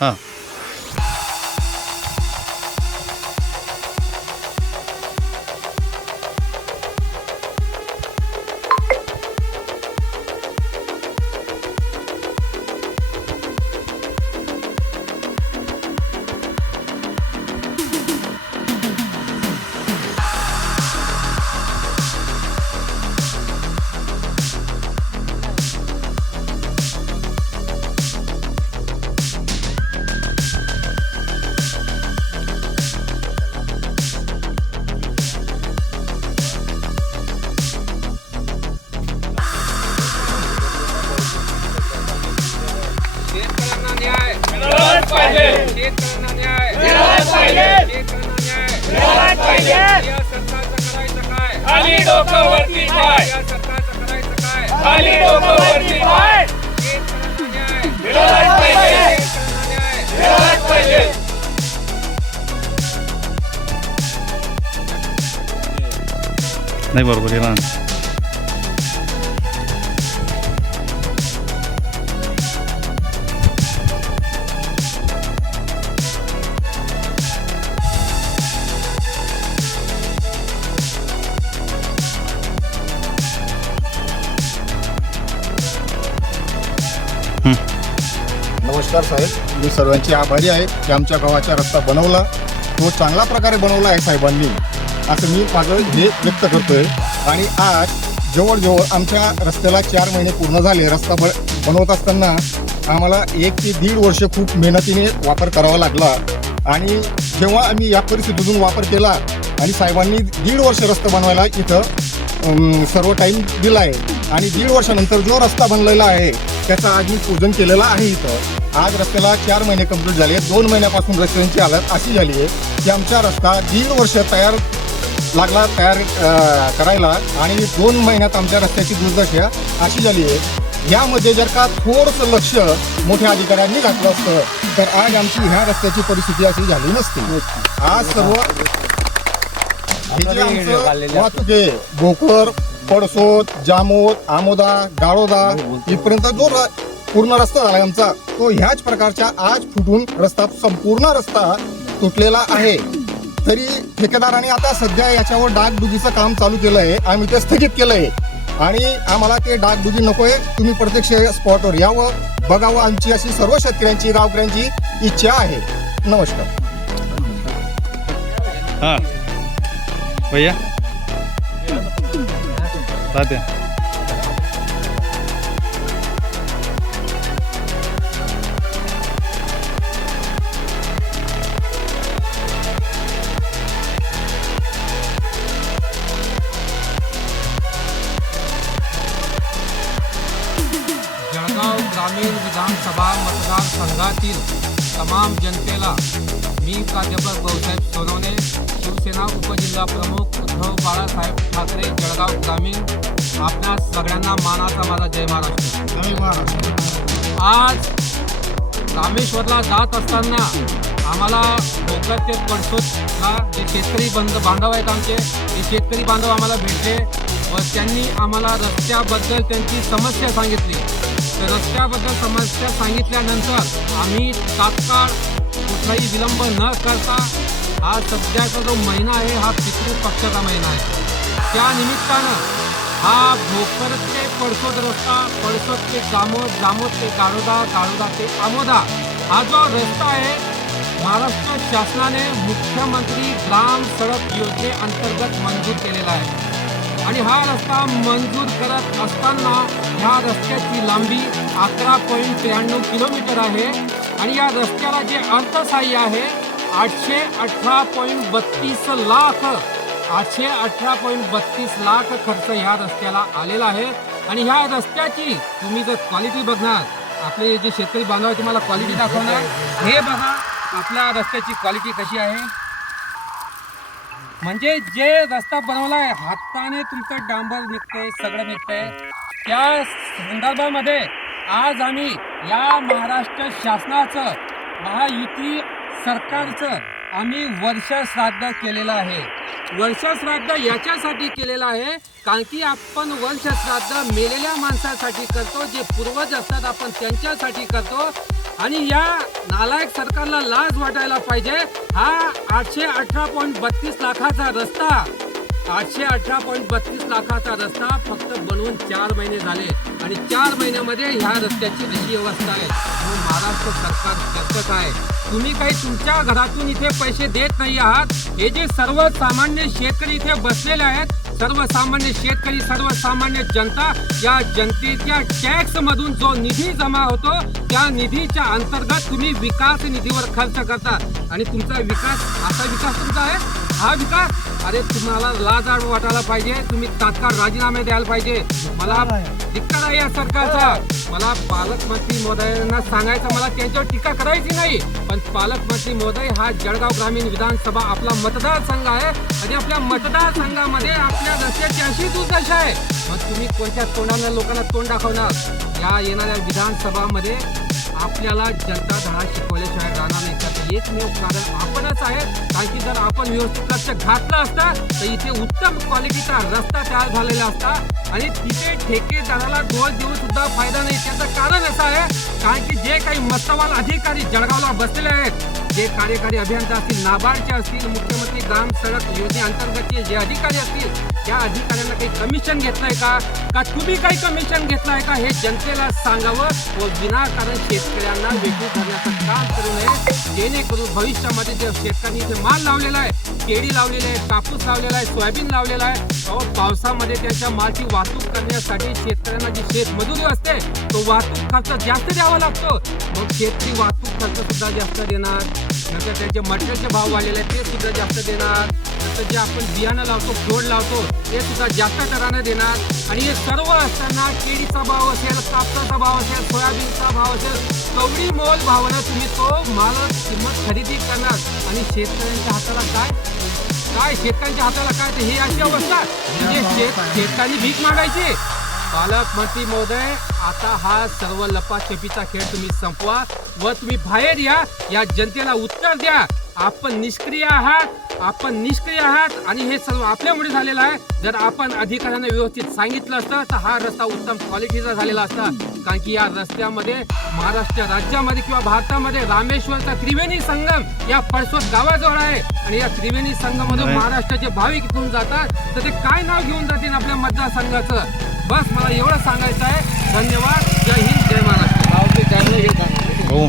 हां. शेतकऱ्यांना न्याय मिळालाच पाहिजे. शेतकऱ्यांना न्याय मिळालाच पाहिजे. शेतकऱ्यांना न्याय मिळालाच पाहिजे. या सरकारचं करायचं काय? खाली डोकं वरती पाय. या सरकारचं करायचं काय? खाली डोकं वरती पाय. शेतकऱ्यांना न्याय मिळालाच पाहिजे. शेतकऱ्यांना न्याय मिळालाच पाहिजे. नाही बरोबर आहे ना. नमस्कार साहेब, मी सर्वांची आभारी आहे की आमच्या गावाचा रस्ता बनवला, तो चांगल्या प्रकारे बनवला आहे साहेबांनी, असं मी माझं हे व्यक्त करतोय. आणि आज जवळजवळ आमच्या रस्त्याला 4 महिने पूर्ण झाले. रस्ता बनवत असताना आम्हाला 1 ते 1.5 वर्ष खूप मेहनतीने वापर करावा लागला. आणि जेव्हा आम्ही या परिस्थितीतून वापर केला आणि साहेबांनी 1.5 वर्ष रस्ता बनवायला इथं सर्व टाईम दिला आहे. आणि 1.5 वर्षानंतर जो रस्ता बनलेला आहे त्याचा आज मी पूजन केलेलं आहे इथं. आज रस्त्याला 4 महिने कंप्लीट झाले. 2 महिन्यापासून रस्त्यांची हालत अशी झाली आहे की आमचा रस्ता 1.5 वर्ष तयार करायला आणि 2 महिन्यात आमच्या रस्त्याची दुर्दशा अशी झाली आहे. यामध्ये जर का थोडंसं लक्ष मोठ्या अधिकाऱ्यांनी घातलं असतं तर आज आमची ह्या रस्त्याची परिस्थिती अशी झाली नसती. आज सर्व हे जे आमचं वाहतूक आहे, भोकर, पडसोद, जामोद, आमोदा, गाळोदा इथपर्यंत जो पूर्ण रस्ता झाला आमचा, तो ह्याच प्रकारच्या आज फुटून रस्ता संपूर्ण रस्ता तुटलेला आहे. तरी ठेकेदाराने आता सध्या याच्यावर डागडुजीचं काम चालू केलं आहे. आम्ही ते स्थगित केलं आहे आणि आम्हाला ते डागडुजी नको आहे. तुम्ही प्रत्यक्ष स्पॉटवर यावं, बघावं. आमची अशी सर्व शेतकऱ्यांची, गावकऱ्यांची इच्छा आहे. नमस्कार. हां भैया तात्या. जळगाव ग्रामीण विधानसभा मतदारसंघातील तमाम जनतेला मी प्राध्यापक भाऊसाहेब सोनवणे, शिवसेना उपजिल्हा प्रमुख उद्धव बाळासाहेब ठाकरे, जळगाव ग्रामीण, आपल्या सगळ्यांना मानाचा माझा जय महाराष्ट्र. जय महाराष्ट्र. आज रामेश्वरला जात असताना आम्हाला भोकर ते पडसोदला जे शेतकरी बांधव आहेत आमचे, ते शेतकरी बांधव आम्हाला भेटले व त्यांनी आम्हाला रस्त्याबद्दल त्यांची समस्या सांगितली. तर रस्त्याबद्दल समस्या सांगितल्यानंतर आम्ही तात्काळ कुठलाही विलंब न करता हा सध्याचा जो महिना आहे हा पितृपक्षाचा महिना आहे. त्या निमित्तानं हा भोकर ते पडसोद रस्ता, पडसोद ते जामोद, जामोद ते गाळोदा, गाळोदा ते आमोदा हा जो रस्ता आहे महाराष्ट्र शासनाने मुख्यमंत्री ग्राम सडक योजनेअंतर्गत मंजूर केलेला आहे. आणि हा रस्ता मंजूर करत असताना ह्या रस्त्याची लांबी 11.93 किलोमीटर आहे आणि या रस्त्याला जे अर्थसहाय्य आहे 818.32 लाख 818.32 लाख खर्च ह्या रस्त्याला आलेला आहे. आणि ह्या रस्त्याची तुम्ही जर क्वालिटी बघणार, आपले जे शेतकरी बांधव आहे तुम्हाला क्वालिटी दाखवणार. हे बघा आपल्या रस्त्याची क्वालिटी कशी आहे. म्हणजे जे रस्ता बनवला आहे हाताने तुमचं डांबर निघतंय, सगळं निघतंय. त्या संदर्भामध्ये आज आम्ही या महाराष्ट्र शासनाचं, महायुती सरकारचं आम्ही वर्षश्राद्ध केलेलं आहे. वर्षश्राद्ध याच्यासाठी केलेलं आहे कारण की आपण वर्षश्राद्ध मेलेल्या माणसासाठी करतो, जे पूर्वज असतात आपण त्यांच्यासाठी करतो. आणि या नालायक सरकारला लाज वाटायला पाहिजे. हा 818.32 लाखाचा रस्ता 818.32 लाखाचा रस्ता फक्त बनवून 4 महिने झाले आणि 4 महिन्यामध्ये ह्या रस्त्याची अशी अवस्था आहे. म्हणून महाराष्ट्र सरकार कसं काय, तुम्ही काही तुमच्या घरातून इथे पैसे देत नाही आहात. हे जे सर्वसामान्य शेतकरी इथे बसलेले आहेत, सर्वसामान्य शेतकरी, सर्वसामान्य जनता, या जनतेच्या टॅक्स मधून जो निधी जमा होतो त्या निधीच्या अंतर्गत तुम्ही विकास निधीवर खर्च करता आणि तुमचा विकास असा विकास तुमचा आहे. हा विकास, अरे तुम्हाला लाज वाटायला पाहिजे. तुम्ही तात्काळ राजीनामे द्यायला पाहिजे. मला धिक्कार आहे या सरकारचा. मला पालकमंत्री महोदयांना सांगायचं, मला त्यांच्यावर टीका करायची नाही, पण पालकमंत्री महोदय, हा जळगाव ग्रामीण विधानसभा आपला मतदारसंघ आहे आणि आपल्या मतदारसंघामध्ये आपल्या रस्त्याची अशी दुर्दशा आहे. मग तुम्ही कोणत्या तोंडाने लोकांना तोंड दाखवणार? या येणाऱ्या विधानसभामध्ये आपल्याला जनता धडा शिकवल्याशिवाय राहणार नाही. तर एकमेव कारण आपणच आहे. कारण की जर आपण व्यवस्थित लक्ष घातलं असतं तर इथे उत्तम क्वालिटीचा रस्ता तयार झालेला असता आणि तिथे ठेकेदाराला दोष देऊन सुद्धा फायदा नाही. त्याचं कारण असं आहे, कारण की जे काही मस्तवाल अधिकारी जळगावला बसलेले आहेत, जे कार्यकारी अभियंता असतील, नाबार्डचे असतील, मुख्यमंत्री ग्राम सडक योजनेअंतर्गतचे जे अधिकारी असतील, त्या अधिकाऱ्यांना काही कमिशन घेतलंय का तुम्ही काही कमिशन घेतलंय का, हे जनतेला सांगावं व विनाकारण शेतकऱ्यांना वेगळी करण्याचं काम करू नये. जेणेकरून भविष्यामध्ये जे शेतकऱ्यांनी इथे माल लावलेला आहे, केळी लावलेली आहे, कापूस लावलेला आहे, सोयाबीन लावलेला आहे, पावसामध्ये त्यांच्या मालची वाहतूक करण्यासाठी शेतकऱ्यांना जी शेतमजुरी असते तो वाहतूक खर्च जास्त द्यावा लागतो. मग शेतकरी वाहतूक खर्च सुद्धा जास्त देणार, नंतर त्यांचे मटेरियलचे भाव वाढलेले आहेत ते सुद्धा जास्त देणार, नंतर जे आपण बियाणं लावतो, फ्लोड लावतो ते सुद्धा जास्त दराने देणार. आणि हे सर्व असताना केळीचा भाव असेल, कापसाचा भाव असेल, सोयाबीनचा भाव असेल, कवडी मोल भावानं तुम्ही तो माल किंमत खरेदी करणार आणि शेतकऱ्यांच्या हाताला काय शेतकऱ्यांच्या हाताला काय, तर ही अशी अवस्था म्हणजे शेतकऱ्यांनी भीक मागायची. पालकमंत्री महोदय, आता हा सर्व लपाछपीचा खेळ तुम्ही संपवा व तुम्ही बाहेर या जनतेला उत्तर द्या. आपण निष्क्रिय आहात आणि हे सर्व आपल्यामुळे झालेलं आहे. जर आपण अधिकाऱ्यांना व्यवस्थित सांगितलं असतं तर हा रस्ता उत्तम क्वालिटीचा झालेला असता. कारण की या रस्त्यामध्ये महाराष्ट्र राज्यामध्ये किंवा भारतामध्ये रामेश्वरचा त्रिवेणी संगम या पळसोद गावाजवळ आहे आणि या त्रिवेणी संगममधून महाराष्ट्राचे भाविक इथून जातात, तर ते काय नाव घेऊन जातील आपल्या मतदारसंघाचं. बस मला एवढं सांगायचं आहे. धन्यवाद. जय हिंद, जय महाराष्ट्र. हो.